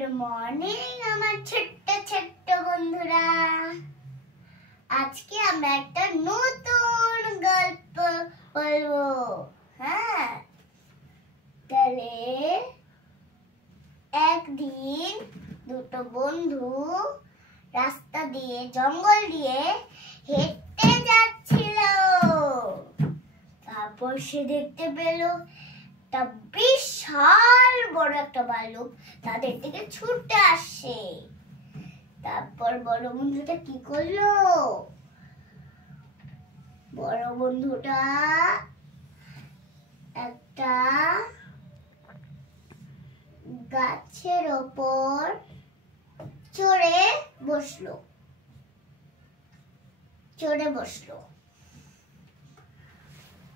Good morning আমার ছোট্ট ছোট্ট বন্ধুরা। আজকে আমরা একটা নতুন গল্প বলবো। হ্যাঁ, তাহলে একদিন দুটো বন্ধু রাস্তা দিয়ে জঙ্গল দিয়ে হেঁটে যাচ্ছিল। তারপর সে দেখতে পেল একটা বিশাল বড় একটা ভালুক তাদের দিকে ছুটে আসছে। তারপর বড় বন্ধুটা কি করলো? বড় বন্ধুটা একটা গাছের ওপর চড়ে বসলো।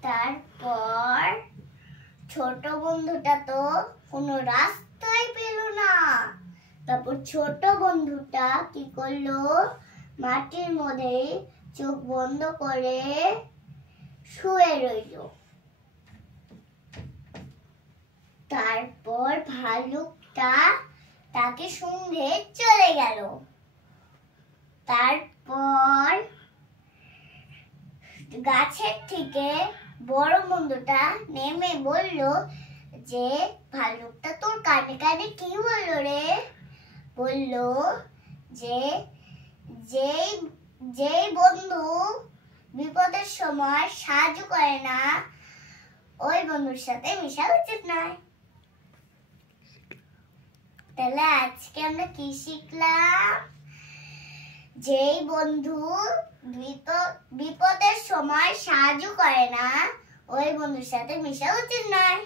তারপর ছোট বন্ধুটা তো কোনো রাস্তাই পেল না। তারপর ছোট বন্ধুটা কি করলো? মাটির মধ্যে চোখ বন্ধ করে শুয়ে রইল। তারপর ভালুকটা তাকে সঙ্গে চলে গেল। তারপর গাছের থেকে বড় বন্ধুটা নেমে বলল যে, ভালুকটা তোর কানে কানে কি বললো রে? বলল যে যেই বন্ধু বিপদের সময় সাহায্য করে না, ওই বন্ধুর সাথে মেশা উচিত নয়। তাহলে আজকে আমরা কি শিখলাম? যেই বন্ধু বিপদের সময় সাহায্য করে না, ওই বন্ধুর সাথে মেশা উচিত নয়।